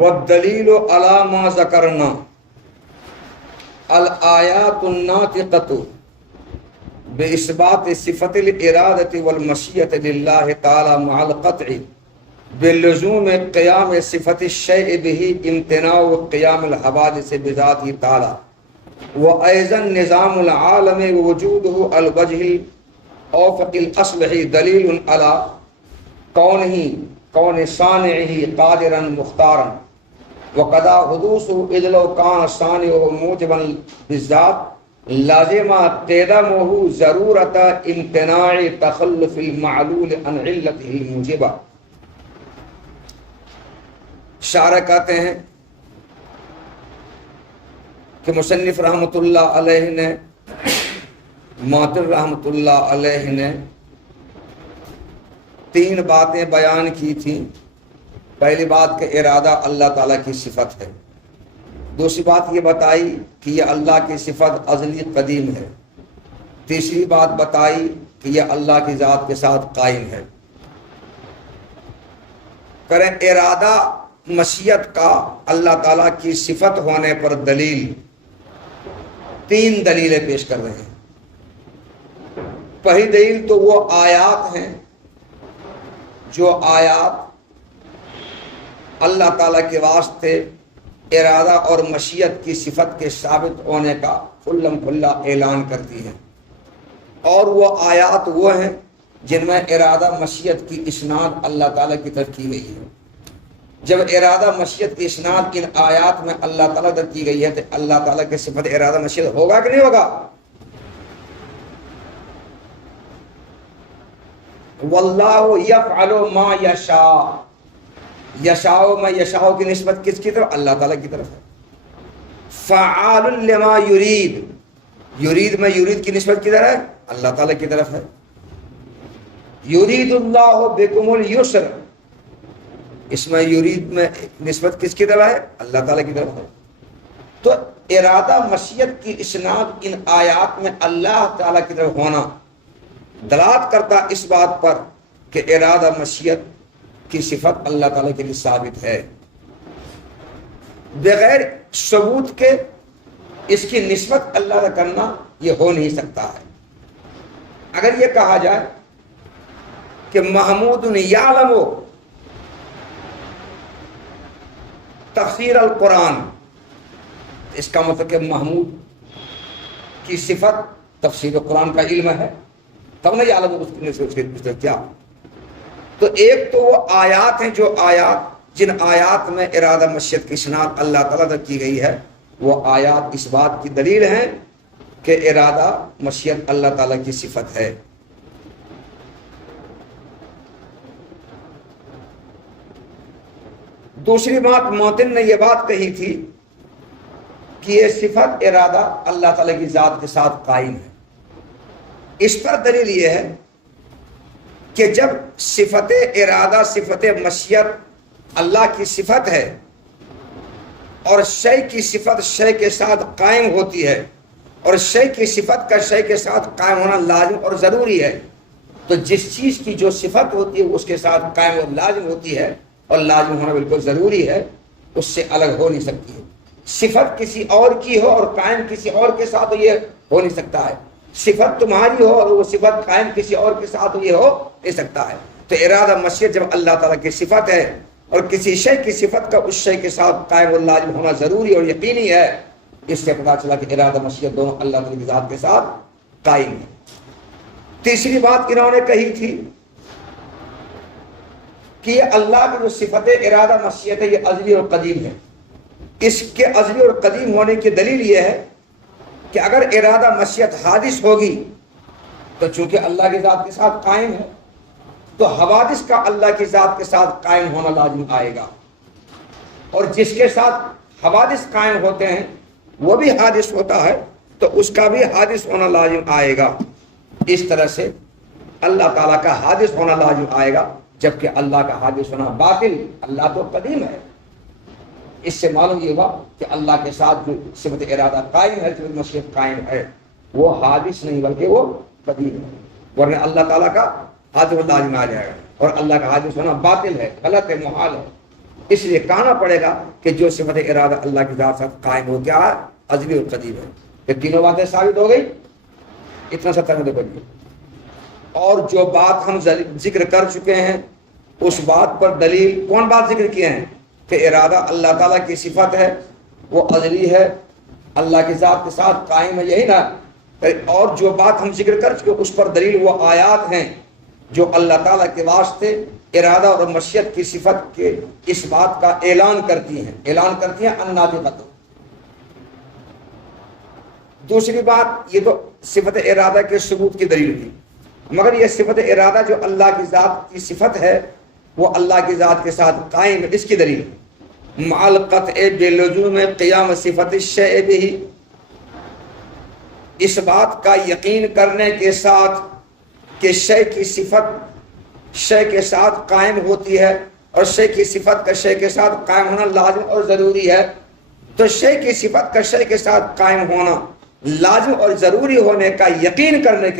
والدلیل علی ما ذکرنا الآیات الناطقۃ بإثبات صفت الارادۃ والمشیۃ للہ تعالی مع القطع بلزوم قیام صفت الشیء به امتناع قیام الحوادث بذاتہ تعالی وأيضا نظام العالم ووجوده الوجه الأوفق الأصلح دلیل على کون صانعه قادرا مختارا وقضا حدوثه إذ لو كان صانعه موجبا بالذات لازم قدمه ضرورة امتناع تخلف المعلول عن علته الموجبة۔ شارح کہتے ہیں کہ مصنف رحمۃ اللہ علیہ نے، معطل رحمۃ اللہ علیہ نے 3 باتیں بیان کی تھیں۔ پہلی بات کہ ارادہ اللہ تعالیٰ کی صفت ہے، دوسری بات یہ بتائی کہ یہ اللہ کی صفت ازلی قدیم ہے، تیسری بات بتائی کہ یہ اللہ کی ذات کے ساتھ قائم ہے۔ کریں ارادہ مشیت کا اللہ تعالیٰ کی صفت ہونے پر دلیل، 3 دلیلیں پیش کر رہے ہیں۔ پہلی دلیل تو وہ آیات ہیں جو آیات اللہ تعالیٰ کے واسطے ارادہ اور مشیت کی صفت کے ثابت ہونے کا کھلم کھلا اعلان کرتی ہیں، اور وہ آیات وہ ہیں جن میں ارادہ مشیت کی اسناد اللہ تعالیٰ کی طرف کی گئی ہے۔ جب ارادہ مشیت کی اسناد ان آیات میں اللہ تعالیٰ طرف کی گئی ہے تو اللہ تعالیٰ کی صفت ارادہ مشیت ہوگا کہ نہیں ہوگا؟ واللہ یفعل ما یشاء، یشاء میں یشاء کی نسبت کس کی طرف؟ اللہ تعالیٰ کی طرف ہے۔ فعال لما یرید، یرید میں یرید کی نسبت کدھر ہے؟ اللہ تعالیٰ کی طرف ہے۔ یرید اللہ بکم اليسر، اس میں یرید میں نسبت کس کی طرف ہے؟ اللہ تعالیٰ کی طرف ہے۔ تو ارادہ مشیت کی اسناد ان آیات میں اللہ تعالیٰ کی طرف ہونا دلالت کرتا اس بات پر کہ ارادہ مشیت کی صفت اللہ تعالیٰ کے لیے ثابت ہے۔ بغیر ثبوت کے اس کی نسبت اللہ کا کرنا یہ ہو نہیں سکتا ہے۔ اگر یہ کہا جائے کہ محمود یعلم تفسیر القرآن، اس کا مطلب کہ محمود کی صفت تفسیر القرآن کا علم ہے، تب نہ یعلم اس کی کیا؟ تو ایک تو وہ آیات ہیں جو آیات جن آیات میں ارادہ مشیت کی اسناد اللہ تعالیٰ تک کی گئی ہے، وہ آیات اس بات کی دلیل ہیں کہ ارادہ مشیت اللہ تعالیٰ کی صفت ہے۔ دوسری بات معطل نے یہ بات کہی تھی کہ یہ صفت ارادہ اللہ تعالیٰ کی ذات کے ساتھ قائم ہے۔ اس پر دلیل یہ ہے کہ جب صفت ارادہ صفت مشیت اللہ کی صفت ہے اور شے کی صفت شے کے ساتھ قائم ہوتی ہے، اور شے کی صفت کا شے کے ساتھ قائم ہونا لازم اور ضروری ہے، تو جس چیز کی جو صفت ہوتی ہے اس کے ساتھ قائم اور لازم ہوتی ہے اور لازم ہونا بالکل ضروری ہے، اس سے الگ ہو نہیں سکتی ہے۔ صفت کسی اور کی ہو اور قائم کسی اور کے ساتھ ہو، یہ ہو نہیں سکتا ہے۔ صفت تمہاری ہو اور وہ صفت قائم کسی اور کے ساتھ ہو، یہ ہو نہیں سکتا ہے۔ تو ارادہ مشیت جب اللہ تعالیٰ کی صفت ہے اور کسی شے کی صفت کا اس شے کے ساتھ قائم اور لازم ہونا ضروری اور یقینی ہے، اس سے پتہ چلا کہ ارادہ مشیت دونوں اللہ تعالیٰ کی ذات کے ساتھ قائم ہے۔ تیسری بات انہوں نے کہی تھی کہ یہ اللہ کی جو صفت ارادہ مشیت ہے یہ ازلی اور قدیم ہے۔ اس کے ازلی اور قدیم ہونے کی دلیل یہ ہے کہ اگر ارادہ مشیت حادث ہوگی تو چونکہ اللہ کی ذات کے ساتھ قائم ہے تو حوادث کا اللہ کی ذات کے ساتھ قائم ہونا لازم آئے گا، اور جس کے ساتھ حوادث قائم ہوتے ہیں وہ بھی حادث ہوتا ہے تو اس کا بھی حادث ہونا لازم آئے گا۔ اس طرح سے اللہ تعالیٰ کا حادث ہونا لازم آئے گا، جبکہ اللہ کا حادث ہونا باطل، اللہ تو قدیم ہے۔ اس سے معلوم یہ ہوا کہ اللہ کے ساتھ جو صفت ارادہ قائم ہے، صفت مشیت قائم ہے، وہ حادث نہیں بلکہ وہ قدیم ہے، ورنہ اللہ تعالیٰ کا حادث لازم آ جائے گا، اور اللہ کا حادث ہونا باطل ہے، غلط ہے، محال ہے۔ اس لیے کہنا پڑے گا کہ جو صفت ارادہ اللہ کی ذات ساتھ قائم ہو کیا ہے، ازلی اور قدیم ہے. یہ تینوں باتیں ثابت ہو گئی. اتنا سا ترجمہ دیکھو. اور جو بات ہم ذکر کر چکے ہیں اس بات پر دلیل کون بات ذکر کیے ہیں کہ ارادہ اللہ تعالیٰ کی صفت ہے، وہ ازلی ہے، اللہ کی ذات کے ساتھ قائم ہے، یہی نا. اور جو بات ہم ذکر کر چکے اس پر دلیل وہ آیات ہیں جو اللہ تعالیٰ کے واسطے ارادہ اور مشیت کی صفت کے اس بات کا اعلان کرتی ہیں الناطقۃ. دوسری بات یہ تو صفت ارادہ کے ثبوت کی دلیل ہوئی، مگر یہ صفت ارادہ جو اللہ کی ذات کی صفت ہے وہ اللہ کی ذات کے ساتھ قائم ہے، اس کی دلیل مع القطع بلزوم قیام صفت الشیء بہ، اس بات کا یقین کرنے کے ساتھ کہ شے کی صفت شے کے ساتھ قائم ہوتی ہے اور شے کی صفت کا شے کے ساتھ قائم ہونا لازم اور ضروری ہے. تو شے کی صفت کا شے کے ساتھ قائم ہونا لازم اور ضروری ہونے کا یقین کرنے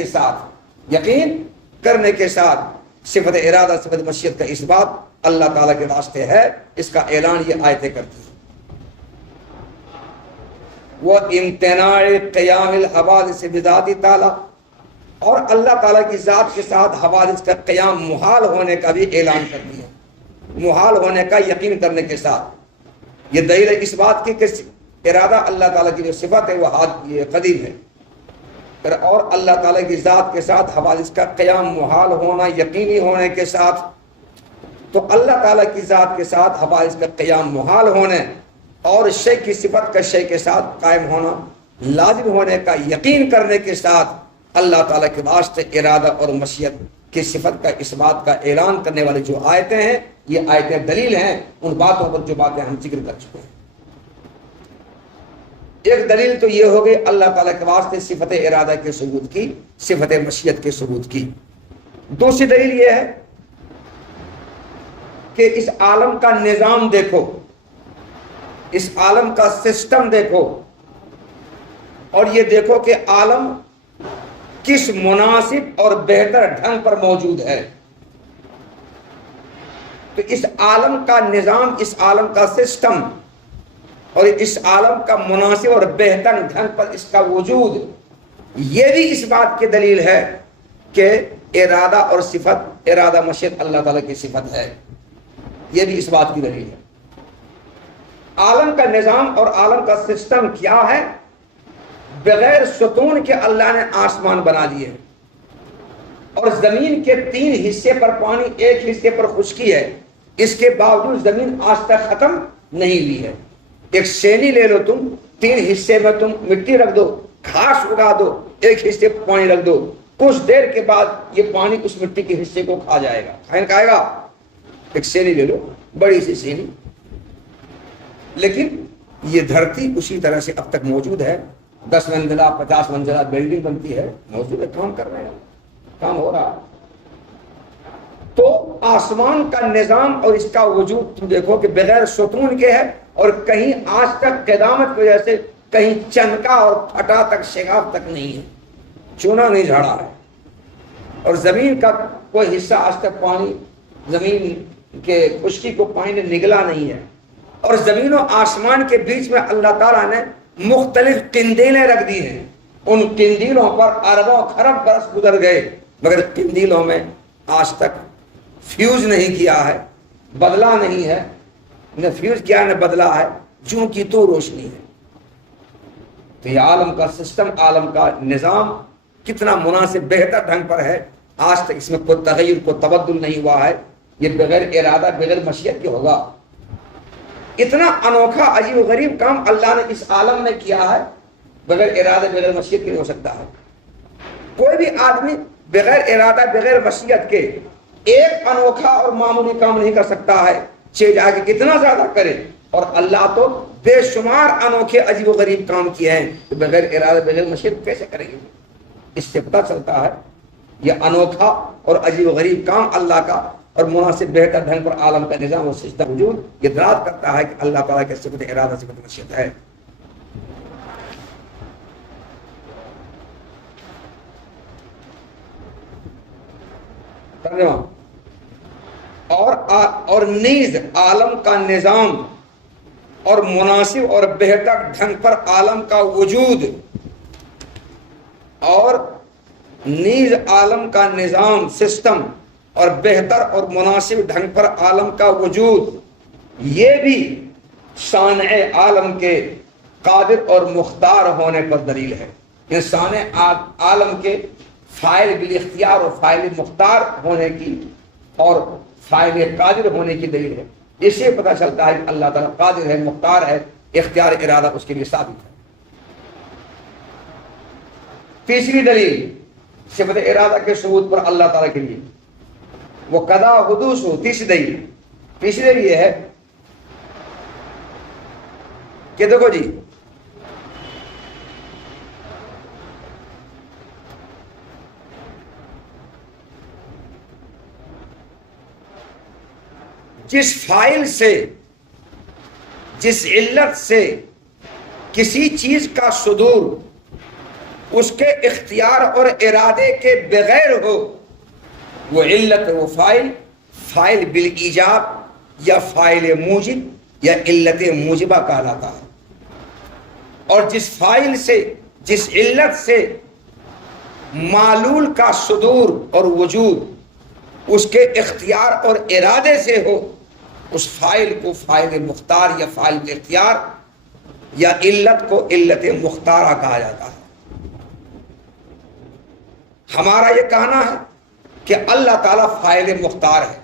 کے ساتھ صفت ارادہ صفت مشیت کا اس بات اللہ تعالیٰ کے واسطے ہے، اس کا اعلان یہ آیتیں کرتی ہیں. وہ امتناع قیام الحوادث بذات تعالیٰ، اور اللہ تعالیٰ کی ذات کے ساتھ حوادث کا قیام محال ہونے کا بھی اعلان کرتی ہے، محال ہونے کا یقین کرنے کے ساتھ. یہ دلیل اس بات کی کہ ارادہ اللہ تعالیٰ کی جو صفت ہے وہ قدیم ہے، اور اللہ تعالیٰ کی ذات کے ساتھ حوادث کا قیام محال ہونا یقینی ہونے کے ساتھ. تو اللہ تعالیٰ کی ذات کے ساتھ حوادث کا قیام محال ہونے اور شے کی صفت کا شے کے ساتھ قائم ہونا لازم ہونے کا یقین کرنے کے ساتھ اللہ تعالیٰ کے واسطے ارادہ اور مشیت کی صفت کا اس بات کا اعلان کرنے والی جو آیتیں ہیں یہ آیتیں دلیل ہیں ان باتوں پر جو باتیں ہم ذکر کر چکے ہیں. ایک دلیل تو یہ ہو گئی اللہ تعالیٰ کے واسطے صفت ارادہ کے ثبوت کی، صفت مشیت کے ثبوت کی. دوسری دلیل یہ ہے کہ اس عالم کا نظام دیکھو، اس عالم کا سسٹم دیکھو، اور یہ دیکھو کہ عالم کس مناسب اور بہتر ڈھنگ پر موجود ہے. تو اس عالم کا نظام، اس عالم کا سسٹم اور اس عالم کا مناسب اور بہتر ڈھنگ پر اس کا وجود، یہ بھی اس بات کی دلیل ہے کہ ارادہ اور صفت، ارادہ مشیت اللہ تعالیٰ کی صفت ہے. یہ بھی اس بات کی دلیل ہے. عالم کا نظام اور عالم کا سسٹم کیا ہے؟ بغیر ستون کے اللہ نے آسمان بنا دیے اور زمین کے 3 حصے پر پانی، 1 حصے پر خشکی ہے. اس کے باوجود زمین آج تک ختم نہیں ہوئی ہے. ایک سینی لے لو تم، 3 حصے میں تم مٹی رکھ دو، گھاس اگا دو، 1 حصے پر پانی رکھ دو، کچھ دیر کے بعد یہ پانی اس مٹی کے حصے کو کھا جائے گا. کھائے گا. ایک سینی لے لو، بڑی سی سینی. لیکن یہ دھرتی اسی طرح سے اب تک موجود ہے. 10 منزلہ 50 منزلہ بلڈنگ بنتی ہے، موجود ہے، کام کر رہے ہیں، کام ہو رہا. تو آسمان کا نظام اور اس کا وجود تم دیکھو کہ بغیر ستون کے ہے، اور کہیں آج تک قیامت کی وجہ سے کہیں چمکا اور پھٹا تک شگاف تک نہیں ہے، چونا نہیں جھاڑا ہے. اور زمین کا کوئی حصہ آج تک پانی، زمین کے خشکی کو پانی نے نگلا نہیں ہے. اور زمین و آسمان کے بیچ میں اللہ تعالیٰ نے مختلف قندیلیں رکھ دی ہیں. ان قندیلوں پر اربوں خرب برس گزر گئے، مگر قندیلوں میں آج تک فیوز نہیں کیا ہے، بدلا نہیں ہے. نہ فیوز کیا نہ بدلا ہے، جو کی تو روشنی ہے. تو یہ عالم کا سسٹم، عالم کا نظام کتنا مناسب بہتر ڈھنگ پر ہے. آج تک اس میں کوئی تغیر، کوئی تبدل نہیں ہوا ہے. یہ بغیر ارادہ، بغیر مشیت کے ہوگا. اتنا انوکھا عجیب و غریب کام اللہ نے اس عالم میں کیا ہے، بغیر ارادہ بغیر مشیت کے نہیں ہو سکتا ہے. کوئی بھی آدمی بغیر ارادہ بغیر مشیت کے ایک انوکھا اور معمولی کام نہیں کر سکتا ہے، چاہے جا کے کتنا زیادہ کرے. اور اللہ تو بے شمار انوکھے عجیب و غریب کام کیے ہیں، تو بغیر ارادہ بغیر مشیت کیسے کریں گے؟ اس سے پتہ چلتا ہے یہ انوکھا اور عجیب و غریب کام اللہ کا اور مناسب بہتر ڈھنگ پر عالم کا نظام و سسٹم وجود یہ دلالت کرتا ہے کہ اللہ تعالیٰ کے صفت ارادہ صفت مشیت ہے. اور نیز عالم کا نظام اور مناسب اور بہتر ڈھنگ پر عالم کا وجود، اور نیز عالم کا نظام سسٹم اور بہتر اور مناسب ڈھنگ پر عالم کا وجود، یہ بھی صانع عالم کے قادر اور مختار ہونے پر دلیل ہے۔ یہ صانع عالم کے فاعل بالاختیار اور فاعل مختار ہونے کی اور فاعل قادر ہونے کی دلیل ہے۔ اس سے پتہ چلتا ہے کہ اللہ تعالیٰ قادر ہے، مختار ہے، اختیار ارادہ اس کے لیے ثابت ہے۔ تیسری دلیل صفت ارادہ کے ثبوت پر اللہ تعالیٰ کے لیے وہ قضا حدوث ہو۔ تیسری دلیل یہ ہے کہ دیکھو جی، جس فاعل سے، جس علت سے کسی چیز کا صدور اس کے اختیار اور ارادے کے بغیر ہو، وہ علت، وہ فاعل بالایجاب یا فاعل موجب یا علت موجبہ کہلاتا ہے۔ اور جس فاعل سے، جس علت سے معلول کا صدور اور وجود اس کے اختیار اور ارادے سے ہو، اس فاعل کو فاعل مختار یا فاعل بالاختیار یا علت کو علت مختارہ کہا جاتا ہے۔ ہمارا یہ کہنا ہے کہ اللہ تعالیٰ فاعل مختار ہے،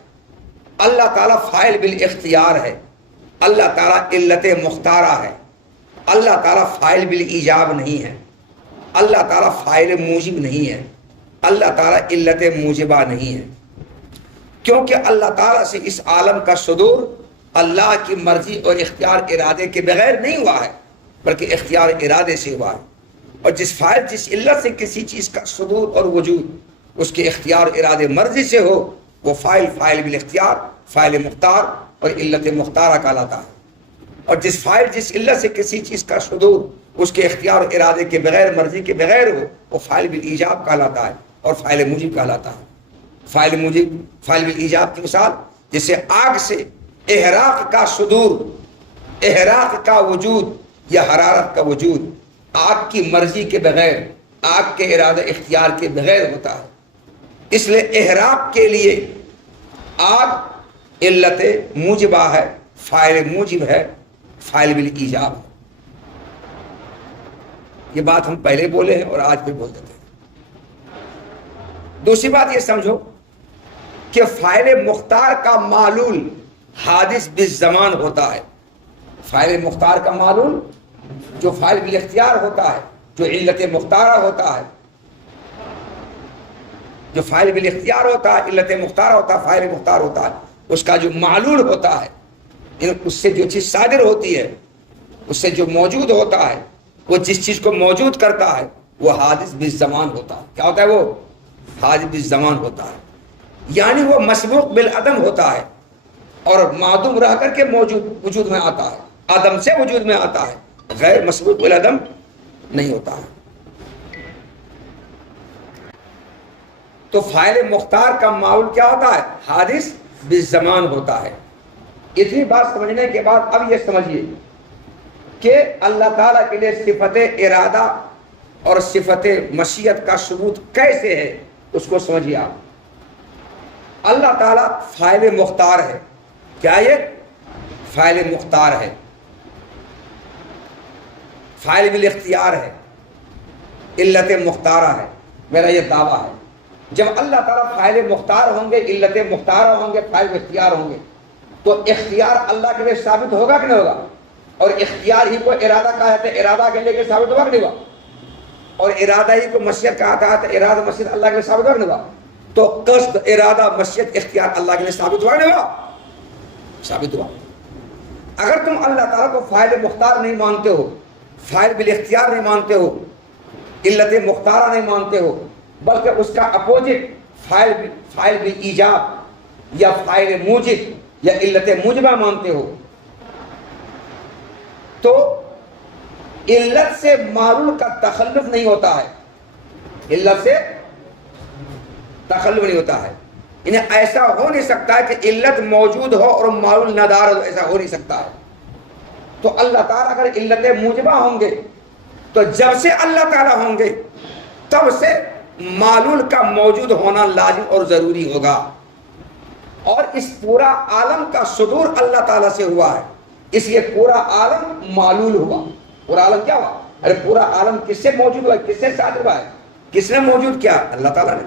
اللہ تعالیٰ فاعل بالاختیار ہے، اللہ تعالیٰ علت مختارہ ہے، اللہ تعالیٰ فاعل بالایجاب نہیں ہے، اللہ تعالیٰ فاعل موجب نہیں ہے، اللہ تعالیٰ علت موجبہ نہیں ہے، کیونکہ اللہ تعالیٰ سے اس عالم کا صدور اللہ کی مرضی اور اختیار ارادے کے بغیر نہیں ہوا ہے، بلکہ اختیار ارادے سے ہوا ہے۔ اور جس فاعل، جس علت سے کسی چیز کا صدور اور وجود اس کے اختیار ارادے مرضی سے ہو، وہ فاعل بالاختیار، فاعل مختار اور علت مختارہ کہلاتا ہے۔ اور جس فاعل، جس علت سے کسی چیز کا صدور اس کے اختیار اور ارادے کے بغیر، مرضی کے بغیر ہو، وہ فاعل بالایجاب کہلاتا ہے اور فاعل موجب کہلاتا ہے۔ فاعل موجب، فاعل بالایجاب کی مثال جیسے آگ سے احراق کا صدور، احراق کا وجود یا حرارت کا وجود آگ کی مرضی کے بغیر، آگ کے ارادہ اختیار کے بغیر ہوتا ہے۔ اس لیے احراق کے لیے آگ علت موجبہ ہے، فاعل موجب ہے، فاعل بالایجاب ہے۔ یہ بات ہم پہلے بولے ہیں اور آج پھر بول دیتے ہیں۔ دوسری بات یہ سمجھو کہ فاعل مختار کا معلول حادث بالزمان ہوتا ہے۔ فاعل مختار کا معلول جو فاعل بالاختیار ہوتا ہے، جو علت مختارہ ہوتا ہے، جو فاعل بالاختیار ہوتا ہے، علت مختارہ ہوتا ہے، فاعل مختار ہوتا ہے، اس کا جو معلول ہوتا ہے، اس سے جو چیز صادر ہوتی ہے، اس سے جو موجود ہوتا ہے، وہ جس چیز کو موجود کرتا ہے وہ حادث بالزمان ہوتا ہے۔ کیا ہوتا ہے؟ وہ حادث بالزمان ہوتا ہے، یعنی وہ مسبوق بالعدم ہوتا ہے اور معدوم رہ کر کے وجود میں آتا ہے، عدم سے وجود میں آتا ہے، غیر مسبوق بالعدم نہیں ہوتا ہے۔ تو فاعل مختار کا معلول کیا ہوتا ہے؟ حادث بالزمان ہوتا ہے۔ اتنی بات سمجھنے کے بعد اب یہ سمجھیے کہ اللہ تعالیٰ کے لیے صفت ارادہ اور صفت مشیت کا ثبوت کیسے ہے، اس کو سمجھیے آپ۔ اللہ تعالیٰ فاعل مختار ہے۔ کیا یہ فاعل مختار ہے، فاعل بالاختیار ہے، علت مختارہ ہے۔ میرا یہ دعویٰ ہے جب اللہ تعالیٰ فاعل مختار ہوں گے، علت مختارہ ہوں گے، فاعل بالاختیار ہوں گے، تو اختیار اللہ کے لیے ثابت ہوگا کہ نہیں ہوگا؟ اور اختیار ہی کو ارادہ کہا جاتا ہے، ارادہ کے لیے ثابت ہوگا کہ نہیں ہوگا؟ اور ارادہ ہی کو مشیت کہا جاتا ہے، ارادہ مشیت اللہ کے لیے ثابت ہوگا کہ نہیں ہوگا؟ تو قصد، ارادہ، مشیت، اختیار اللہ کے لیے ثابت ہوا نہیں ہوا؟ ثابت ہوا۔ اگر تم اللہ تعالیٰ کو فاعل مختار نہیں مانتے ہو، فاعل بالاختیار نہیں مانتے ہو، علت مختارہ نہیں مانتے ہو، بلکہ اس کا اپوزٹ فاعل بالایجاب یا فاعل موجب یا علت موجبہ مانتے ہو، تو علت سے معلول کا تخلف نہیں ہوتا ہے، علت سے تخلف نہیں ہوتا ہے۔ انہیں ایسا ہو نہیں سکتا ہے کہ علت موجود ہو اور معلول ندار ہو، ایسا ہو نہیں سکتا ہے۔ تو اللہ تعالیٰ اگر علت موجبہ ہوں گے تو جب سے اللہ تعالیٰ ہوں گے تب سے معلول کا موجود ہونا لازم اور ضروری ہوگا۔ اور اس پورا عالم کا صدور اللہ تعالیٰ سے ہوا ہے، اس لیے پورا عالم معلول ہوا۔ پورا عالم کیا ہوا؟ ارے پورا عالم کس سے موجود ہوا ہے؟ کس سے صادر ہوا ہے؟ کس نے موجود کیا؟ اللہ تعالیٰ نے۔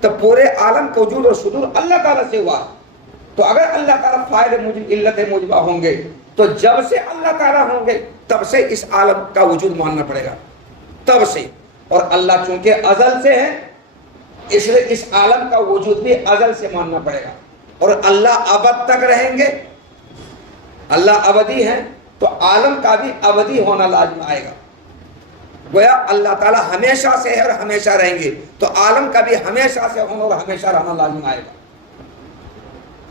تو پورے عالم کا وجود اور صدور اللہ تعالیٰ سے ہوا۔ تو اگر اللہ تعالیٰ فاعل موجب علت موجبہ ہوں گے تو جب سے اللہ تعالیٰ ہوں گے تب سے اس عالم کا وجود ماننا پڑے گا، تب سے۔ اور اللہ چونکہ ازل سے ہے اس لیے اس عالم کا وجود بھی ازل سے ماننا پڑے گا۔ اور اللہ ابد تک رہیں گے، اللہ ابدی ہیں تو عالم کا بھی ابدی ہونا لازم آئے گا۔ گویا اللہ تعالیٰ ہمیشہ سے ہے اور ہمیشہ رہیں گے تو عالم کا بھی ہمیشہ سے ہونا اور ہمیشہ رہنا لازم آئے گا۔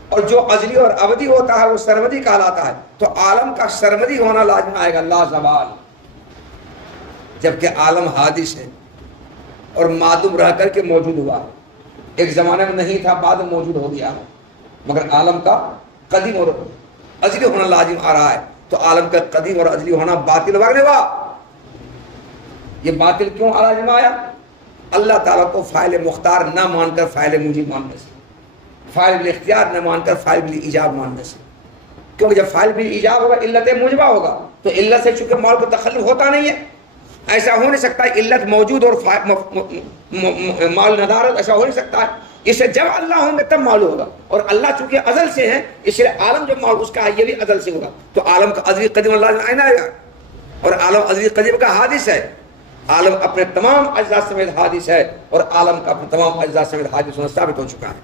اور جو ازلی اور ابدی ہوتا ہے وہ سرمدی کہلاتا ہے، تو عالم کا سرمدی ہونا لازم آئے گا، لا زوال۔ جبکہ عالم حادث ہے اور معدوم رہ کر کے موجود ہوا ہے، ایک زمانے میں نہیں تھا بعد میں موجود ہو گیا ہے، مگر عالم کا قدیم اور ازلی ہونا لازم آ رہا ہے۔ تو عالم کا قدیم اور ازلی ہونا باطل وغیرہ ہوا۔ یہ باطل کیوں لازم آیا؟ اللہ تعالیٰ کو فاعل مختار نہ مان کر فاعل موجب ماننے سے، فاعل بالاختیار نہ مان کر فاعل بالایجاب ماننے سے۔ کیونکہ جب فاعل بالایجاب ہوگا علت موجبہ ہوگا تو علت سے چونکہ مال کو تخلف ہوتا نہیں ہے، ایسا ہو نہیں سکتا علت موجود اور مال ندارت، ایسا ہو نہیں سکتا ہے۔ اسے جب اللہ ہوں گے تب مال ہوگا، اور اللہ چونکہ ازل سے ہے اس لیے عالم جو مال اس کا ہے یہ بھی ازل سے ہوگا۔ تو عالم کا ازلی قدیم اللہ آئینہ آئے گا، اور عالم ازلی قدیم کا حادث ہے۔ عالم اپنے تمام اجزاء سمیت حادث ہے، اور عالم کا اپنے تمام اجزاء سمیت حادث ہونا ثابت ہو چکا ہے۔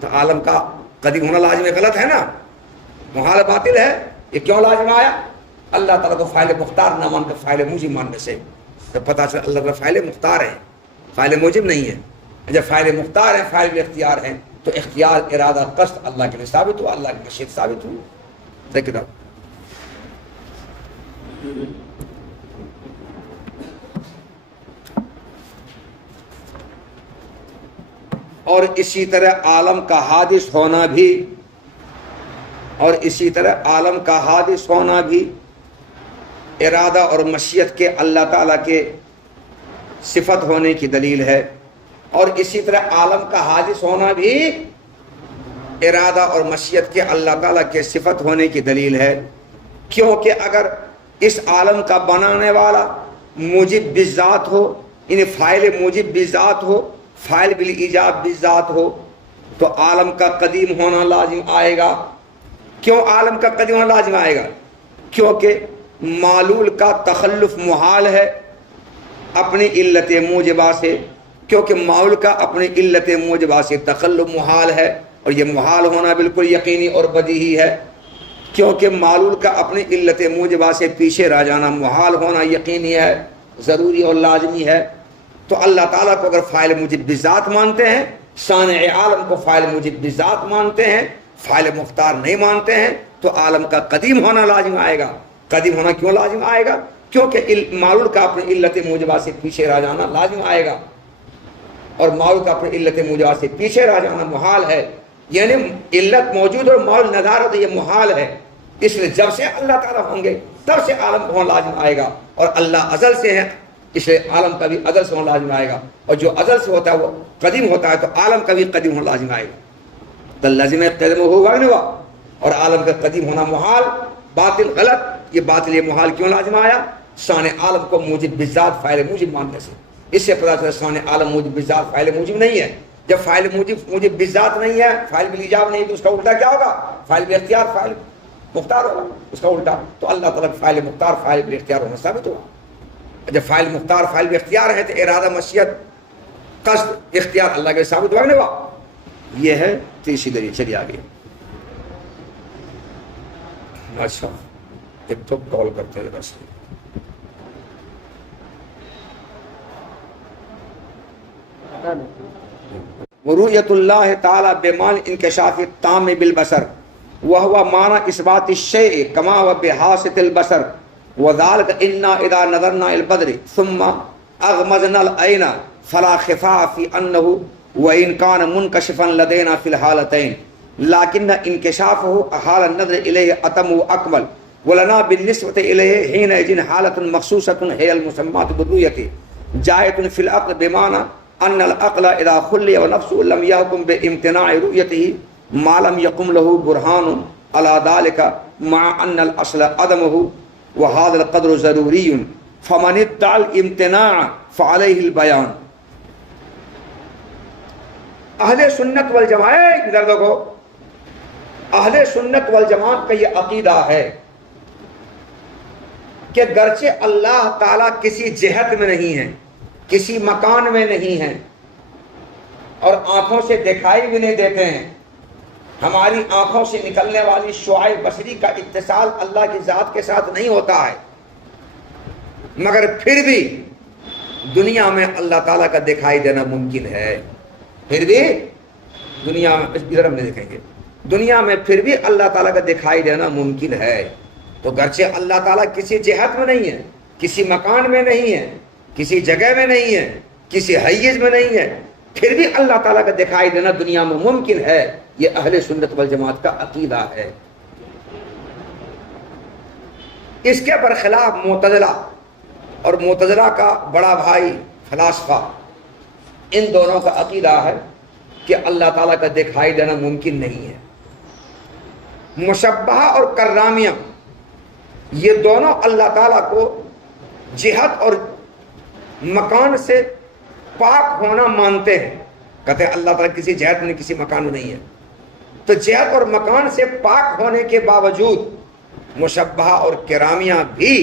تو عالم کا قدیم ہونا لازم غلط ہے نا، محال باطل ہے۔ یہ کیوں لازم آیا؟ اللہ تعالیٰ کو فاعل مختار نہ مان کر فاعل موجب ماننے سے۔ تو پتہ چلا اللہ تعالیٰ فاعل مختار ہے، فاعل موجب نہیں ہے۔ جب فاعل مختار ہے، فاعل اختیار ہے، تو اختیار، ارادہ، قصد اللہ کے لیے ثابت ہوا، اللہ کی مشیت ثابت ہوئی۔ دیکھیں اور اسی طرح عالم کا حادث ہونا بھی، اور اسی طرح عالم کا حادث ہونا بھی ارادہ اور مشیت کے اللہ تعالیٰ کے صفت ہونے کی دلیل ہے۔ اور اسی طرح عالم کا حادث ہونا بھی ارادہ اور مشیت کے اللہ تعالیٰ کے صفت ہونے کی دلیل ہے۔ کیونکہ اگر اس عالم کا بنانے والا موجب بذات ہو، یعنی فاعل موجب بذات ہو، فاعل بالایجاب بذات ہو، تو عالم کا قدیم ہونا لازم آئے گا۔ کیوں عالم کا قدیم ہونا لازم آئے گا؟ کیونکہ معلول کا تخلف محال ہے اپنی علت موجبہ سے، کیونکہ معلول کا اپنی علت موجبہ سے تخلف محال ہے، اور یہ محال ہونا بالکل یقینی اور بدیہی ہے۔ کیونکہ معلول کا اپنی علت موجبہ سے پیچھے رہ جانا محال ہونا یقینی ہے، ضروری اور لازمی ہے۔ تو اللہ تعالیٰ کو اگر فاعل موجب بذات مانتے ہیں، صانع عالم کو فاعل موجب بذات مانتے ہیں، فاعل مختار نہیں مانتے ہیں، تو عالم کا قدیم ہونا لازم آئے گا۔ قدیم ہونا کیوں لازم آئے گا؟ کیونکہ معلول کا اپنی علت موجبہ سے پیچھے رہ جانا لازم آئے گا، اور معلول کا اپنی علت موجبہ سے پیچھے رہ جانا محال ہے۔ یعنی علت موجود اور معلول ندار تو یہ محال ہے، اس لیے جب سے اللہ تعالیٰ ہوں گے تب سے عالم کو ہونا لازم آئے گا، اور اللہ ازل سے ہے اس لیے عالم کا بھی ازل سے ہونا لازم آئے گا، اور جو ازل سے ہوتا ہے وہ قدیم ہوتا ہے، تو عالم کا بھی قدیم ہونا لازم آئے گا۔ تو لازم قدم ہوگا نہیں ہوا، اور عالم کا قدیم ہونا محال، باطل، غلط۔ یہ باطل، یہ محال کیوں لازم آیا؟ شان عالم کو موجب بذات فاعل موجب ماننے سے۔ اس سے پتہ چلا شان عالم موجب بذات فاعل موجب نہیں ہے۔ جب فاعل موجب بذات نہیں ہے، فاعل بالایجاب نہیں، تو اس کا الٹا کیا ہوگا؟ فاعل بالاختیار فاعل مختار ہوگا، اس کا الٹا۔ تو اللہ تعالیٰ فاعل مختار فاعل بالاختیار ہونا ثابت ہوگا۔ جب فاعل مختار فاعل باختیار ہے تو ارادہ، مشیت، قصد، اختیار اللہ کے ثابت ہوگا نہیں ہوا۔ یہ ہے تیسری دلیل۔ چلیے آگے۔ اچھا ایک تو کال کرتے ہیں بس۔ ورؤیت اللہ تعالی بمعنی انکشاف التام بالبصر وهو معنی اثبات الشیء کما هو بحاسة البصر وذلك انا اذا نظرنا الى البدر ثم اغمضنا العین فلا خفاء في انه وَإِنْ كَانَ مُنْكَشِفًا لَدَيْنَا فِي الْحَالَتَيْنِ لَكِنَّ انْكِشَافَهُ حَالَ النَّظْرِ إِلَيْهِ أَتَمُّ وَأَكْمَلُ وَلَنَا بِالنِّسْبَةِ إِلَيْهِ حِينَئِذٍ حَالَةٌ مَخْصُوصَةٌ هِيَ الْمُسَمَّاةُ بِالرُّؤْيَةِ جَاءَتْ فِي الْعَقْلِ بِمَعنَى أَنَّ الْعَقْلَ إِذَا خُلِّيَ وَنَفْسُهُ لَمْ يَحْكُمْ بِامْتِنَاعِ رُؤْيَتِهِ مَا لَمْ يَقُمْ لَهُ بُرْهَانٌ عَلَى ذَلِكَ مَعَ أَنَّ الْأَصْلَ عَدَمُهُ وَهَذَا الْقَدْرُ ضَرُورِيٌّ فَمَنِ ادَّعَى الْامْتِنَاعَ فَعَلَيْهِ الْبَيَانُ۔ اہل سنت والجماعت ادھر دیکھو، اہل سنت والجماعت کا یہ عقیدہ ہے کہ گرچہ اللہ تعالیٰ کسی جہت میں نہیں ہے، کسی مکان میں نہیں ہے، اور آنکھوں سے دکھائی بھی نہیں دیتے ہیں، ہماری آنکھوں سے نکلنے والی شعاع بصری کا اتصال اللہ کی ذات کے ساتھ نہیں ہوتا ہے، مگر پھر بھی دنیا میں اللہ تعالیٰ کا دکھائی دینا ممکن ہے۔ پھر بھی دنیا میں، ادھر ہم نہیں دیکھیں گے، دنیا میں پھر بھی اللہ تعالیٰ کا دکھائی دینا ممکن ہے۔ تو گرچہ اللہ تعالیٰ کسی جہت میں نہیں ہے، کسی مکان میں نہیں ہے، کسی جگہ میں نہیں ہے، کسی حیز میں نہیں ہے، پھر بھی اللہ تعالیٰ کا دکھائی دینا دنیا میں ممکن ہے۔ یہ اہل سنت والجماعت کا عقیدہ ہے۔ اس کے برخلاف معتزلہ اور معتزلہ کا بڑا بھائی فلاسفہ، ان دونوں کا عقیدہ ہے کہ اللہ تعالیٰ کا دکھائی دینا ممکن نہیں ہے۔ مشبہہ اور کرامیہ یہ دونوں اللہ تعالیٰ کو جہت اور مکان سے پاک ہونا مانتے ہیں، کہتے ہیں اللہ تعالیٰ کسی جہت میں کسی مکان میں نہیں ہے، تو جہت اور مکان سے پاک ہونے کے باوجود مشبہہ اور کرامیہ بھی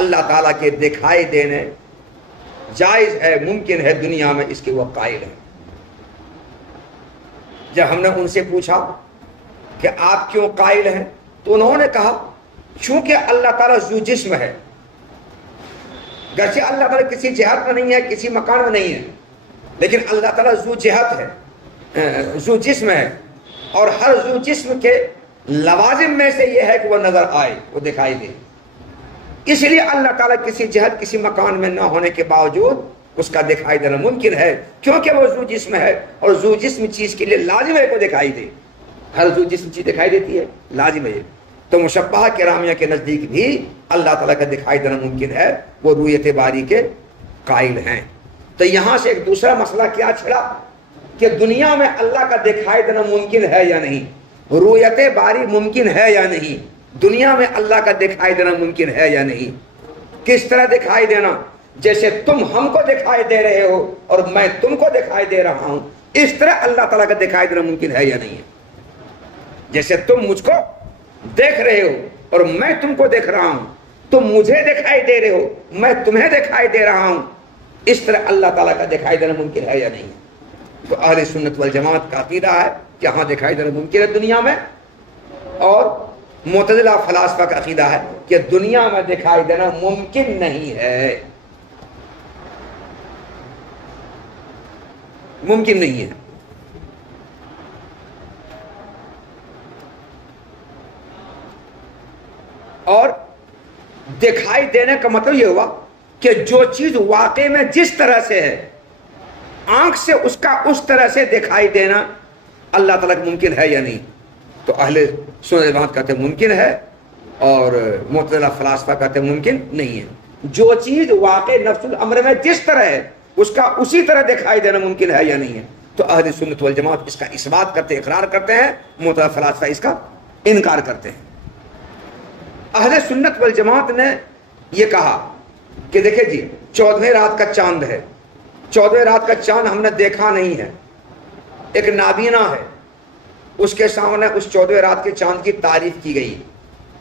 اللہ تعالیٰ کے دکھائی دینے جائز ہے، ممکن ہے، دنیا میں اس کے وہ قائل ہیں۔ جب ہم نے ان سے پوچھا کہ آپ کیوں قائل ہیں، تو انہوں نے کہا چونکہ اللہ تعالیٰ ذو جسم ہے، گرچہ اللہ تعالیٰ کسی جہت میں نہیں ہے، کسی مکان میں نہیں ہے، لیکن اللہ تعالیٰ ذو جہت ہے، ذو جسم ہے، اور ہر ذو جسم کے لوازم میں سے یہ ہے کہ وہ نظر آئے، وہ دکھائی دے۔ اس لیے اللہ تعالیٰ کسی جہت کسی مکان میں نہ ہونے کے باوجود اس کا دکھائی دینا ممکن ہے، کیونکہ وہ ذو جسم ہے، اور ذو جسم چیز کے لیے لازم ہے کہ دکھائی دے۔ ہر ذو جسم چیز دکھائی دیتی ہے، لازم ہے۔ تو مشبہہ کرامیہ کے نزدیک بھی اللہ تعالیٰ کا دکھائی دینا ممکن ہے، وہ رؤیت باری کے قائل ہیں۔ تو یہاں سے ایک دوسرا مسئلہ کیا چھڑا کہ دنیا میں اللہ کا دکھائی دینا ممکن ہے یا نہیں، رؤیت باری ممکن ہے یا نہیں، دنیا میں اللہ کا دکھائی دینا ممکن ہے یا نہیں۔ کس طرح دکھائی دینا؟ جیسے تم ہم کو دکھائی دے رہے ہو اور میں تم کو دکھائی دے رہا ہوں، اس طرح اللہ تعالیٰ کا دکھائی دینا ممکن ہے یا نہیں ہے۔ جیسے تم مجھ کو دیکھ رہے ہو اور میں تم کو دیکھ رہا ہوں، تم مجھے دکھائی دے رہے ہو، میں تمہیں دکھائی دے رہا ہوں، اس طرح اللہ تعالیٰ کا دکھائی دینا ممکن ہے یا نہیں ہے۔ تو اہل سنت والجماعت کا عقیدہ ہے کہ ہاں دکھائی دینا ممکن ہے دنیا میں، اور معتزلہ فلاسفہ کا عقیدہ ہے کہ دنیا میں دکھائی دینا ممکن نہیں ہے، ممکن نہیں ہے۔ اور دکھائی دینے کا مطلب یہ ہوا کہ جو چیز واقع میں جس طرح سے ہے، آنکھ سے اس کا اس طرح سے دکھائی دینا اللہ تعالیٰ کو ممکن ہے یا نہیں۔ تو اہل سنت جماعت کہتے ہیں ممکن ہے، اور معتزلہ فلاسفہ کہتے ہیں ممکن نہیں ہے۔ جو چیز واقع نفس الامر میں جس طرح ہے اس کا اسی طرح دکھائی دینا ممکن ہے یا نہیں ہے۔ تو اہل سنت والجماعت اس کا اثبات کرتے، اقرار کرتے ہیں، معتزلہ فلاسفہ اس کا انکار کرتے ہیں۔ اہل سنت والجماعت نے یہ کہا کہ دیکھیں جی 14ویں رات کا چاند ہے، 14ویں رات کا چاند ہم نے دیکھا نہیں ہے، ایک نابینا ہے، اس کے سامنے اس 14ویں رات کے چاند کی تعریف کی گئی،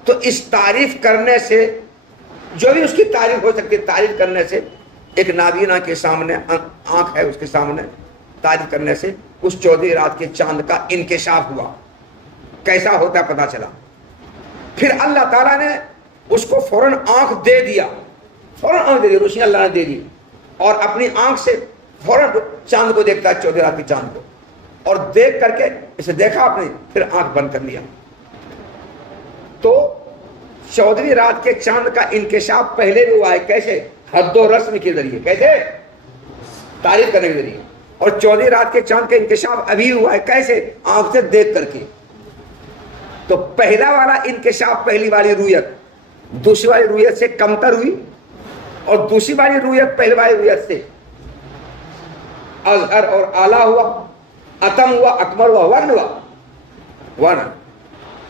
تو اس تعریف کرنے سے جو بھی اس کی تعریف ہو سکتی ہے، تعریف کرنے سے ایک نابینا کے سامنے آنکھ ہے، اس کے سامنے تعریف کرنے سے اس 14ویں رات کے چاند کا انکشاف ہوا۔ کیسا ہوتا ہے پتا چلا، پھر اللہ تعالیٰ نے اس کو فوراً آنکھ دے دیا، فوراً آنکھ دے دی، روشنی اللہ نے دے دی، اور اپنی آنکھ سے فوراً چاند کو دیکھتا ہے، 14 رات کے چاند کو، اور دیکھ کر کے اسے دیکھا آپ نے، پھر آنکھ بند کر لیا۔ تو 14ویں رات کے چاند کا انکشاف پہلے بھی ہوا ہے، کیسے؟ حد و رسم کے ذریعے، کیسے؟ تعریف کرنے کے ذریعے۔ اور 14 رات کے چاند کا انکشاف ابھی ہوا ہے. کیسے؟ آنکھ سے دیکھ کر کے. تو پہلا والا انکشاف، پہلی والی رویت دوسری والی رویت سے کمتر ہوئی، اور دوسری والی رویت پہلی والی رویت سے اظہر اور اعلیٰ ہوا، اتم ہوا، اکمل ہوا، ون ہوا، ون.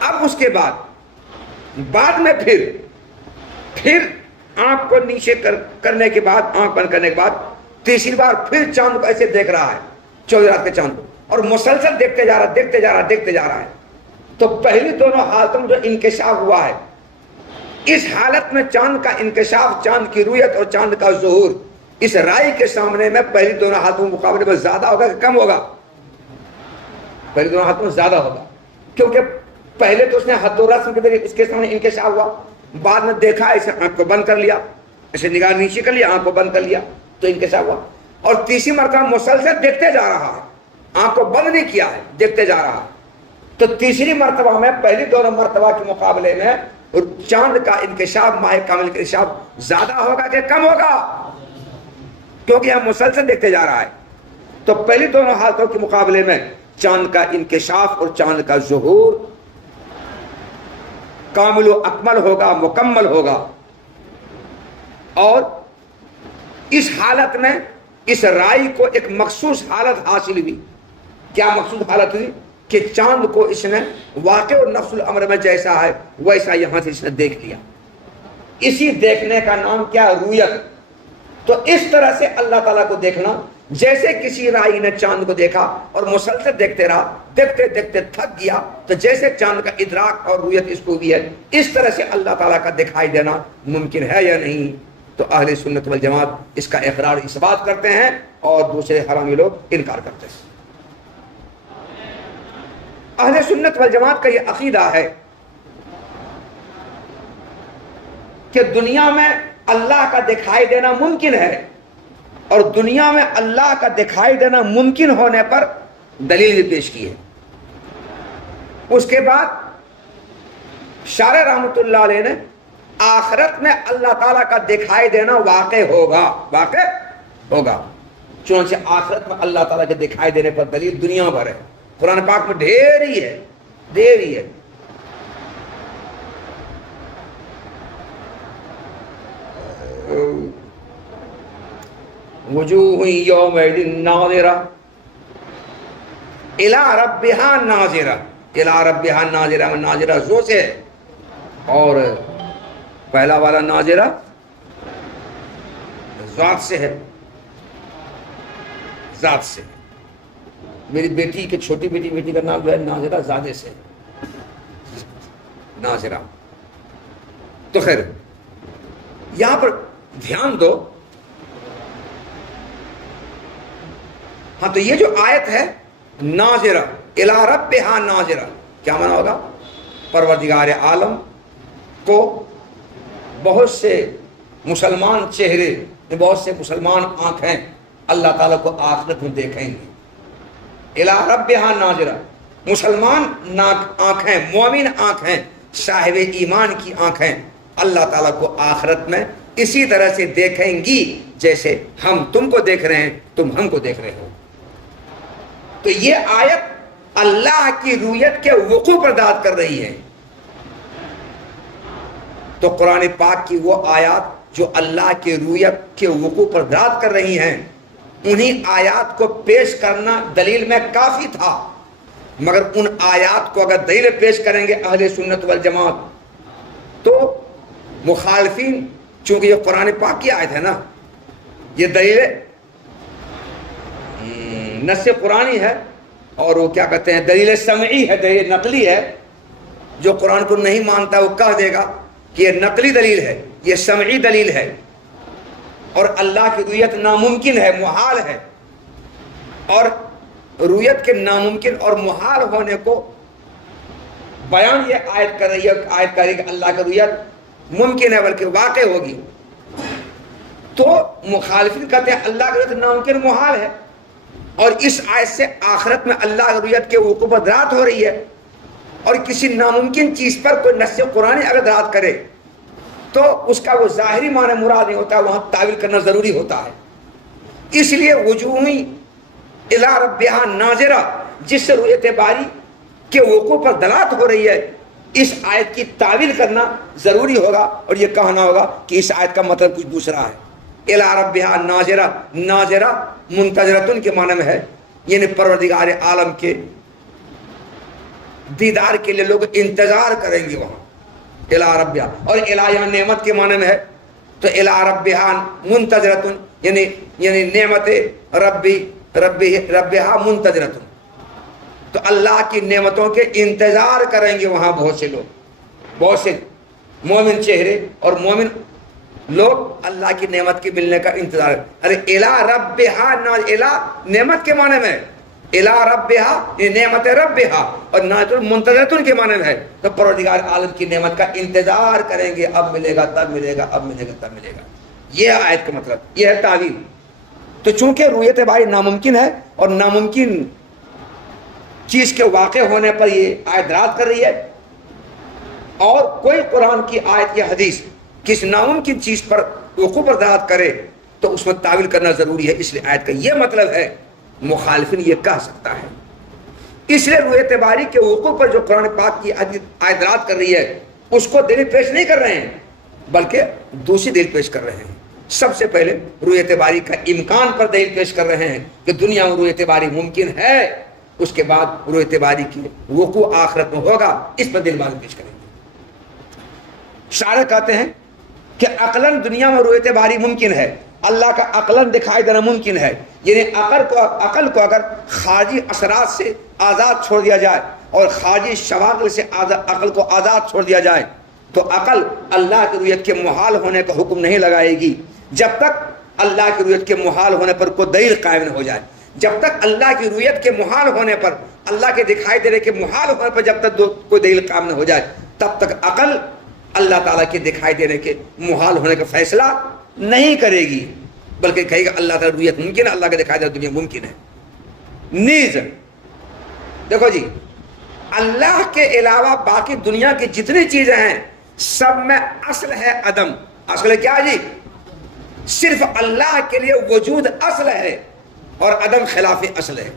اب اس کے بعد میں پھر آنکھ کو نیچے کرنے کے بعد، آنکھ بند کرنے کے بعد تیسری بار پھر چاند کو ایسے دیکھ رہا ہے، 14 رات کے چاند کو، اور مسلسل دیکھتے جا رہا ہے. تو پہلی دونوں حالتوں میں جو انکشاف ہوا ہے، اس حالت میں چاند کا انکشاف، چاند کی رویت اور چاند کا ظہور اس رائے کے سامنے میں پہلی دونوں حالتوں کے مقابلے میں زیادہ ہوگا کہ کم ہوگا؟ پہلی دونوں حالتوں میں زیادہ ہوگا، کیونکہ پہلے تو اس نے حد و رسم کے ذریعے اس کے سامنے انکشاف ہوا، بعد میں دیکھا، اسے آنکھ کو بند کر لیا، اسے نگاہ نیچے کر لیا، آنکھ کو بند کر لیا، تو انکشاف ہوا. اور تیسری مرتبہ مسلسل دیکھتے جا رہا ہے، آنکھ کو بند نہیں کیا ہے، دیکھتے جا رہا ہے. تو تیسری مرتبہ میں پہلی دونوں مرتبہ کے مقابلے میں چاند کا انکشاف، ماہ کامل کا انکشاف زیادہ ہوگا کہ کم ہوگا؟ کیونکہ یہاں مسلسل دیکھتے جا رہا ہے. تو پہلی دونوں حالتوں کے مقابلے میں چاند کا انکشاف اور چاند کا ظہور کامل و اکمل ہوگا، مکمل ہوگا. اور اس حالت میں اس رائی کو ایک مخصوص حالت حاصل ہوئی. کیا مخصوص حالت ہوئی؟ کہ چاند کو اس نے واقع اور نفس الامر میں جیسا ہے ویسا یہاں سے اس نے دیکھ لیا. اسی دیکھنے کا نام کیا؟ رویت. تو اس طرح سے اللہ تعالیٰ کو دیکھنا، جیسے کسی رائی نے چاند کو دیکھا اور مسلسل دیکھتے رہا، دیکھتے دیکھتے تھک گیا، تو جیسے چاند کا ادراک اور رویت اس کو بھی ہے، اس طرح سے اللہ تعالیٰ کا دکھائی دینا ممکن ہے یا نہیں؟ تو اہل سنت والجماعت اس کا اقرار اس بات کرتے ہیں، اور دوسرے حرامی لوگ انکار کرتے ہیں. اہل سنت والجماعت کا یہ عقیدہ ہے کہ دنیا میں اللہ کا دکھائی دینا ممکن ہے، اور دنیا میں اللہ کا دکھائی دینا ممکن ہونے پر دلیل بھی پیش کی ہے. اس کے بعد شارح رحمۃ اللہ علیہ نے آخرت میں اللہ تعالیٰ کا دکھائی دینا واقع ہوگا. چنانچہ آخرت میں اللہ تعالیٰ کے دکھائی دینے پر دلیل دنیا بھر ہے، قرآن پاک میں ڈھیر ہی ہے. وجوہ یومئذ ناظرہ الی ربہا ناظرہ. الی ربہا ناظرہ میں ناظرہ زو سے ہے، اور پہلا والا ناظرہ ذات سے ہے، ذات سے. میری بیٹی کے چھوٹی بیٹی کا نام جو ہے ناظرہ، زادے سے ناظرہ. تو خیر یہاں پر دھیان دو. ہاں تو یہ جو آیت ہے ناظرہ الی ربہا ناظرہ، کیا معنی ہوگا؟ پروردگار عالم کو بہت سے مسلمان چہرے، بہت سے مسلمان آنکھیں اللہ تعالیٰ کو آخرت میں دیکھیں گے. الی ربہا ناظرہ، مسلمان آنکھیں، مومن آنکھیں، صاحب ایمان کی آنکھیں اللہ تعالیٰ کو آخرت میں اسی طرح سے دیکھیں گی جیسے ہم تم کو دیکھ رہے ہیں، تم ہم کو دیکھ رہے ہو. تو یہ آیت اللہ کی رویت کے وقوع پر داد کر رہی ہے. تو قرآن پاک کی وہ آیات جو اللہ کے رویت کے وقوع پر داد کر رہی ہیں، انہی آیات کو پیش کرنا دلیل میں کافی تھا. مگر ان آیات کو اگر دلیل پیش کریں گے اہل سنت والجماعت تو مخالفین، چونکہ یہ قرآن پاک کی آیت ہے نا، یہ دلیل نص قرآنی ہے، اور وہ کیا کہتے ہیں دلیل سمعی ہے، دلیل نقلی ہے. جو قرآن کو نہیں مانتا وہ کہہ دے گا کہ یہ نقلی دلیل ہے، یہ سمعی دلیل ہے، اور اللہ کی رویت ناممکن ہے، محال ہے. اور رویت کے ناممکن اور محال ہونے کو بیان یہ آیت کر رہی ہے. آیت کر رہی ہے کہ اللہ کی رویت ممکن ہے بلکہ واقع ہوگی. تو مخالفین کہتے ہیں اللہ کی رویت ناممکن محال ہے، اور اس آیت سے آخرت میں اللہ کی رویت کے وقوع پر دلالت ہو رہی ہے. اور کسی ناممکن چیز پر کوئی نص قرآنی اگر دلالت کرے تو اس کا وہ ظاہری معنی مراد نہیں ہوتا، وہاں تعویل کرنا ضروری ہوتا ہے. اس لیے وجوہ الی ربہا ناظرہ، جس سے رؤیت باری کے وقوع پر دلالت ہو رہی ہے، اس آیت کی تعویل کرنا ضروری ہوگا اور یہ کہنا ہوگا کہ اس آیت کا مطلب کچھ دوسرا ہے۔ الی ربہا ناظرہ، ناظرہ منتظرتن کے معنی میں ہے، یعنی پروردگار عالم کے دیدار کے لیے لوگ انتظار کریں گے وہاں، الی ربہا۔ اور الی یہاں نعمت کے معنی میں ہے، تو الی ربہا منتظرتن یعنی نعمت ربہا منتظرتن، تو اللہ کی نعمتوں کے انتظار کریں گے وہاں بہت سے لوگ، بہت سے مومن چہرے اور مومن لوگ اللہ کی نعمت کے ملنے کا انتظار۔ ارے الی ربہا، الی نعمت کے معنی میں، الی ربہا نعمت ربہا، اور منتظرتن کے معنی میں ہے تو پروردگار عالم کی نعمت کا انتظار کریں گے، اب ملے گا تب ملے گا، اب ملے گا تب ملے گا۔ یہ آیت کا مطلب، یہ ہے تعویل۔ تو چونکہ رؤیت باری ناممکن ہے اور ناممکن چیز کے واقع ہونے پر یہ آیت دلالت کر رہی ہے، اور کوئی قرآن کی آیت یا حدیث کس ناممکن چیز پر وقوع پر دلالت کرے تو اس میں تعویل کرنا ضروری ہے، اس لیے آیت کا یہ مطلب ہے، مخالفین یہ کہہ سکتا ہے۔ اس لیے رؤیت باری کے وقوع پر جو قرآن پاک کی آیت دلالت کر رہی ہے اس کو دلیل پیش نہیں کر رہے ہیں، بلکہ دوسری دلیل پیش کر رہے ہیں۔ سب سے پہلے رؤیت باری کا امکان پر دلیل پیش کر رہے ہیں کہ دنیا میں رؤیت باری ممکن ہے، اس کے بعد رؤیت باری کی وقوع آخرت میں ہوگا، اس پر دلیل بعد پیش کریں گے۔ شاعر کہتے ہیں کہ عقلاً دنیا میں رؤیت باری ممکن ہے، اللہ کا عقلاً دکھائی دینا ممکن ہے، یعنی عقل کو اگر خارجی اثرات سے آزاد چھوڑ دیا جائے اور خارجی شواغل سے عقل کو آزاد چھوڑ دیا جائے تو عقل اللہ کی رؤیت کے محال ہونے کا حکم نہیں لگائے گی، جب تک اللہ کی رؤیت کے محال ہونے پر کوئی دلیل قائم نہ ہو جائے۔ جب تک اللہ کی رؤیت کے محال ہونے پر، اللہ کے دکھائی دینے کے محال ہونے پر جب تک کوئی دلیل قائم نہ ہو جائے، تب تک عقل اللہ تعالیٰ کے دکھائی دینے کے محال ہونے کا فیصلہ نہیں کرے گی، بلکہ کہے گا اللہ تعالیٰ رؤیت ممکن ہے، اللہ کے دکھائی دینا دنیا ممکن ہے۔ نیز دیکھو جی، اللہ کے علاوہ باقی دنیا کی جتنی چیزیں ہیں سب میں اصل ہے عدم۔ اصل کیا جی؟ صرف اللہ کے لیے وجود اصل ہے اور عدم خلاف اصل ہے۔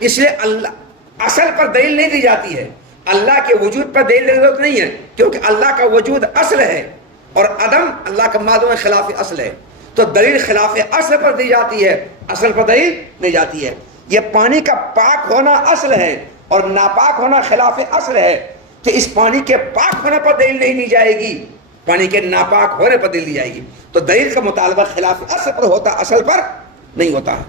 اس لیے اللہ اصل پر دلیل نہیں دی جاتی ہے، اللہ کے وجود پر دلیل دینے کی ضرورت نہیں ہے، کیونکہ اللہ کا وجود اصل ہے اور عدم اللہ کا معدوم خلاف اصل ہے۔ تو دلیل خلاف اصل پر دی جاتی ہے، اصل پر دلیل دی جاتی ہے۔ یہ پانی کا پاک ہونا اصل ہے اور ناپاک ہونا خلاف اصل ہے، تو اس پانی کے پاک ہونے پر دلیل نہیں دی جائے گی، پانی کے ناپاک ہونے پر دلیل دی جائے گی۔ تو دلیل کا مطالبہ خلاف اصل پر ہوتا، اصل پر نہیں ہوتا ہے۔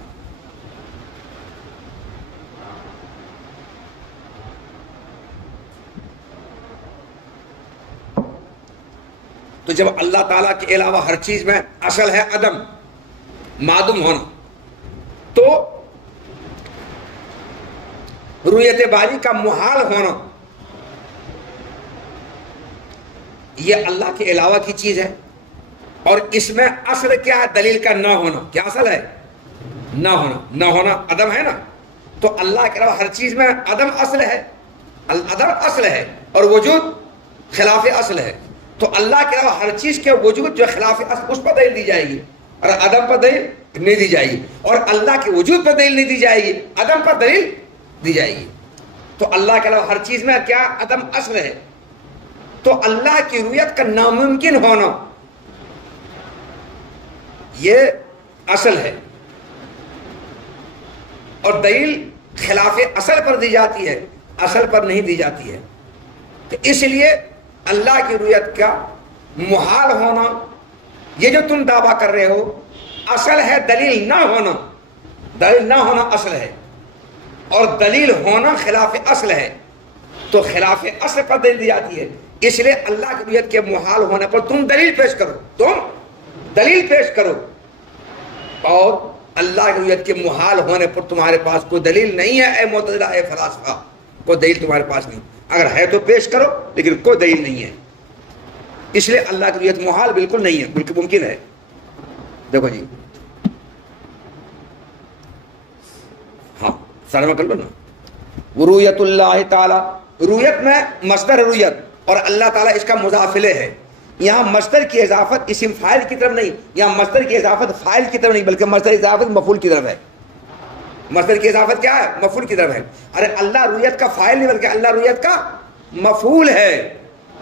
تو جب اللہ تعالیٰ کے علاوہ ہر چیز میں اصل ہے عدم، معدوم ہونا، تو رؤیت باری کا محال ہونا یہ اللہ کے علاوہ کی چیز ہے، اور اس میں اصل کیا ہے؟ دلیل کا نہ ہونا۔ کیا اصل ہے؟ نہ ہونا۔ نہ ہونا عدم ہے نا، تو اللہ کے علاوہ ہر چیز میں عدم اصل ہے، عدم اصل ہے اور وجود خلاف اصل ہے، تو اللہ کے علاوہ ہر چیز کے وجود جو خلاف اصل اس پر دلیل دی جائے گی اور عدم پر دلیل نہیں دی جائے گی، اور اللہ کے وجود پر دلیل نہیں دی جائے گی، عدم پر دلیل دی جائے گی۔ تو اللہ کے علاوہ ہر چیز میں کیا عدم اصل ہے، تو اللہ کی رؤیت کا ناممکن ہونا یہ اصل ہے، اور دلیل خلاف اصل پر دی جاتی ہے، اصل پر نہیں دی جاتی ہے۔ تو اس لیے اللہ کی رؤیت کا محال ہونا، یہ جو تم دعویٰ کر رہے ہو، اصل ہے دلیل نہ ہونا، دلیل نہ ہونا اصل ہے، اور دلیل ہونا خلاف اصل ہے، تو خلاف اصل پر دلیل دی جاتی ہے۔ اس لیے اللہ کی رؤیت کے محال ہونے پر تم دلیل پیش کرو، تم دلیل پیش کرو، اور اللہ کی رؤیت کے محال ہونے پر تمہارے پاس کوئی دلیل نہیں ہے، اے معتزلہ، اے فلاسفہ، کوئی دلیل تمہارے پاس نہیں، اگر ہے تو پیش کرو، لیکن کوئی دلیل نہیں ہے۔ اس لیے اللہ کی رؤیت محال بالکل نہیں ہے، بلکہ ممکن ہے۔ دیکھو جی، ہاں سرما کر لو نا، رؤیت اللہ تعالی، رؤیت میں مصدر رؤیت اور اللہ تعالیٰ اس کا مضافلے ہے۔ یہاں مصدر کی اضافت اسم فاعل کی طرف نہیں، یہاں مصدر کی اضافت فاعل کی طرف نہیں، بلکہ مصدر اضافت مفعول کی طرف ہے۔ مصدر کی اضافت کیا ہے؟ مفعول کی طرف ہے. ارے اللہ رویت کا فاعل نہیں بلکہ اللہ رویت کا مفعول ہے.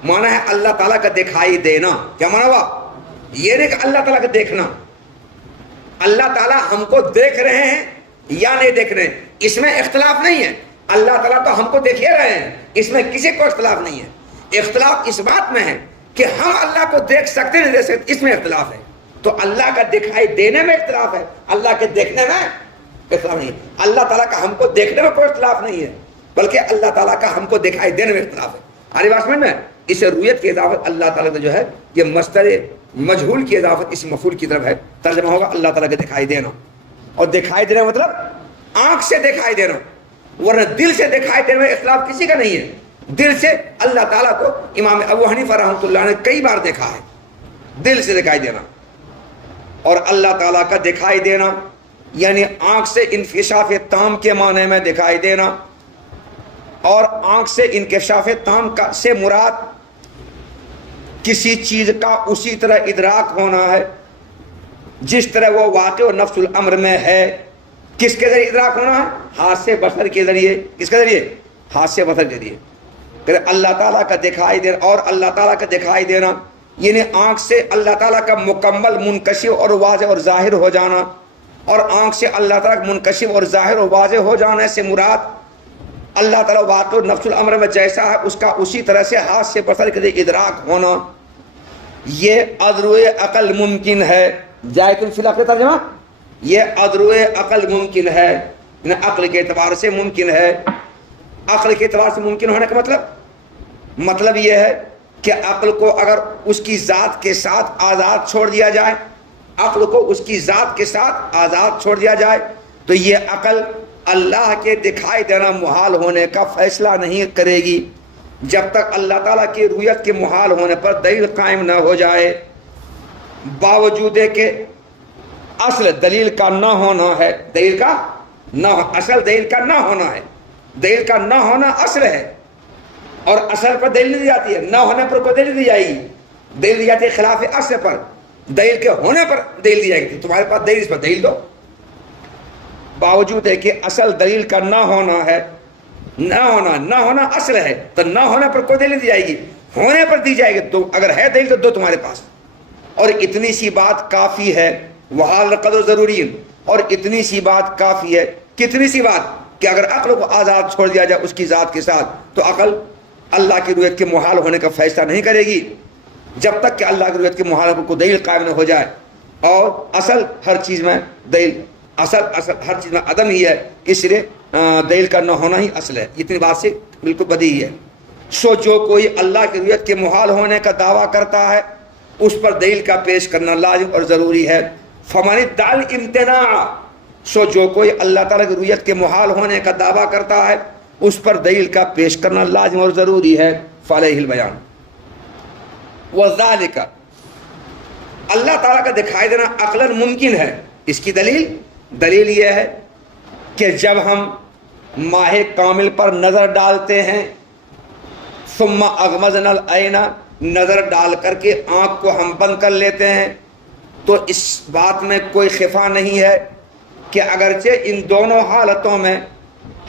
مانا ہے اللہ تعالیٰ کا دکھائی دینا. کیا مانا ہوا؟ یہ نہیں کہ اللہ تعالیٰ کا دیکھنا. اللہ تعالیٰ ہم کو دیکھ رہے ہیں یا نہیں دیکھ رہے ہیں اس میں اختلاف نہیں ہے. اللہ تعالیٰ تو ہم کو دیکھ ہی رہے ہیں, اس میں کسی کو اختلاف نہیں ہے. اختلاف اس بات میں ہے کہ ہم اللہ کو دیکھ سکتے نہیں دیکھ سکتے, اس میں اختلاف ہے. تو اللہ کا دکھائی دینے میں اختلاف ہے, اللہ کے دیکھنے میں اختلاف نہیں ہے. اللہ تعالیٰ کا ہم کو دیکھنے میں کوئی اختلاف نہیں ہے بلکہ اللہ تعالیٰ کا ہم کو دکھائی دینے میں اختلاف ہے. آری بات سمجھ میں؟ اس رویت کی اضافت اللہ تعالیٰ کا جو ہے یہ مصدر مجہول کی اضافت اس مفعول کی طرف ہے. ترجمہ ہوگا اللہ تعالیٰ کے دکھائی دینا. اور دکھائی دینا مطلب آنکھ سے دکھائی دینا, ورنہ دل سے دکھائی دینے میں اختلاف کسی کا نہیں ہے. دل سے اللہ تعالیٰ کو امام ابو حنیفہ رحمۃ اللہ نے کئی بار دیکھا ہے, دل سے دکھائی دینا. اور اللہ تعالیٰ کا دکھائی دینا یعنی آنکھ سے انکشاف تام کے معنی میں دکھائی دینا. اور آنکھ سے انکشاف تام کا سے مراد کسی چیز کا اسی طرح ادراک ہونا ہے جس طرح وہ واقع و نفس الامر میں ہے. کس کے ذریعے ادراک ہونا ہے؟ ہاتھ سے بصر کے ذریعے. کس کے ذریعے؟ ہاتھ سے بصر کے ذریعے. پھر اللہ تعالیٰ کا دکھائی دینا, اور اللہ تعالیٰ کا دکھائی دینا یعنی آنکھ سے اللہ تعالیٰ کا مکمل منکشف اور واضح اور ظاہر ہو جانا. اور آنکھ سے اللہ تعالیٰ کا منکشف اور ظاہر اور واضح ہو جانے سے مراد اللہ تعالیٰ واقع نفس الامر میں جیسا ہے اس کا اسی طرح سے ہاتھ سے بصر کے ذریعے ادراک ہونا. یہ ادروئے عقل ممکن ہے. جائتن فی العقل ترجمہ, یہ ادروئے عقل ممکن ہے, عقل کے اعتبار سے ممکن ہے. عقل کے اعتبار سے ممکن ہونے کا مطلب یہ ہے کہ عقل کو اگر اس کی ذات کے ساتھ آزاد چھوڑ دیا جائے, عقل کو اس کی ذات کے ساتھ آزاد چھوڑ دیا جائے تو یہ عقل اللہ کے دکھائی دینا محال ہونے کا فیصلہ نہیں کرے گی جب تک اللہ تعالیٰ کی رؤیت کے محال ہونے پر دلیل قائم نہ ہو جائے. باوجود کہ اصل دلیل کا نہ ہونا ہے, دلیل کا نہ, اصل دلیل کا نہ ہونا ہے. دلیل کا نہ ہونا اصل ہے اور اصل پر دلیل دی جاتی ہے, نہ ہونے پر کوئی دلیل دی جائے گی. دلیل دی جاتی ہے خلاف اصل پر, دلیل کے ہونے پر دلیل دی جائے گی. تمہارے پاس دلیل, اس پر دلیل دو. باوجود ہے کہ اصل دلیل کا نہ ہونا ہے, نہ ہونا اصل ہے تو نہ ہونے پر کوئی دلیل دی جائے گی, ہونے پر دی جائے گی. تو اگر ہے دلیل تو دو تمہارے پاس. اور اتنی سی بات کافی ہے, وحال قدر ضروری, اور اتنی سی بات کافی ہے. کتنی سی بات کہ اگر عقل کو آزاد چھوڑ دیا جائے اس کی ذات کے ساتھ تو عقل اللہ کی رؤیت کے محال ہونے کا فیصلہ نہیں کرے گی جب تک کہ اللہ کی رؤیت کے محال کو دلیل قائم نہ ہو جائے. اور اصل ہر چیز میں دلیل, اصل ہر چیز میں عدم ہی ہے, اس لیے دلیل کا نہ ہونا ہی اصل ہے. اتنی بات سے بالکل بدیہی ہے. سو جو کوئی اللہ کی رؤیت کے محال ہونے کا دعویٰ کرتا ہے اس پر دلیل کا پیش کرنا لازم اور ضروری ہے. فمن ادعى الامتناع, سو جو کوئی اللہ تعالیٰ کی رؤیت کے محال ہونے کا دعویٰ کرتا ہے اس پر دلیل کا پیش کرنا لازم اور ضروری ہے. فعلیہ البیان. وذالک, اللہ تعالیٰ کا دکھائی دینا عقلاً ممکن ہے. اس کی دلیل یہ ہے کہ جب ہم ماہ کامل پر نظر ڈالتے ہیں, ثم اغمضنا العین, نظر ڈال کر کے آنکھ کو ہم بند کر لیتے ہیں, تو اس بات میں کوئی خفا نہیں ہے کہ اگرچہ ان دونوں حالتوں میں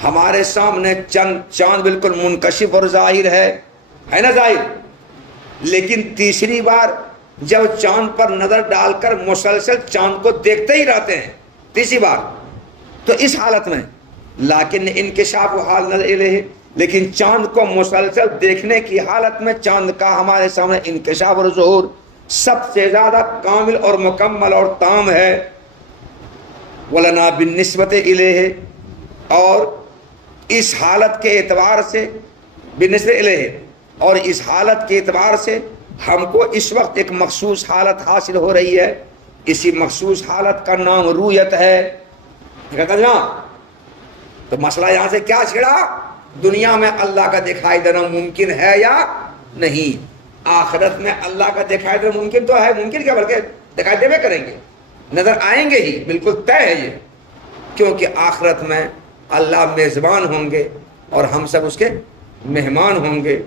ہمارے سامنے چاند بالکل منکشف اور ظاہر ہے نا ظاہر, لیکن تیسری بار جب چاند پر نظر ڈال کر مسلسل چاند کو دیکھتے ہی رہتے ہیں تیسری بار, تو اس حالت میں لیکن انکشاف و حال نظر الیہ, لیکن چاند کو مسلسل دیکھنے کی حالت میں چاند کا ہمارے سامنے انکشاف اور ظہور سب سے زیادہ کامل اور مکمل اور تام ہے. وَلَنَا بِالنِّسْبَةِ إِلَيْهِ, اور اس حالت کے اعتبار سے بِالنِّسْبَةِ إِلَيْهِ, اور اس حالت کے اعتبار سے ہم کو اس وقت ایک مخصوص حالت حاصل ہو رہی ہے. اسی مخصوص حالت کا نام رویت ہے. تو مسئلہ یہاں سے کیا چھڑا؟ دنیا میں اللہ کا دکھائی دینا ممکن ہے یا نہیں؟ آخرت میں اللہ کا دکھائی دینا ممکن تو ہے, ممکن کیا بلکہ دکھائی دے کریں گے, نظر آئیں گے ہی, بالکل طے ہے یہ, کیونکہ آخرت میں اللہ میزبان ہوں گے اور ہم سب اس کے مہمان ہوں گے.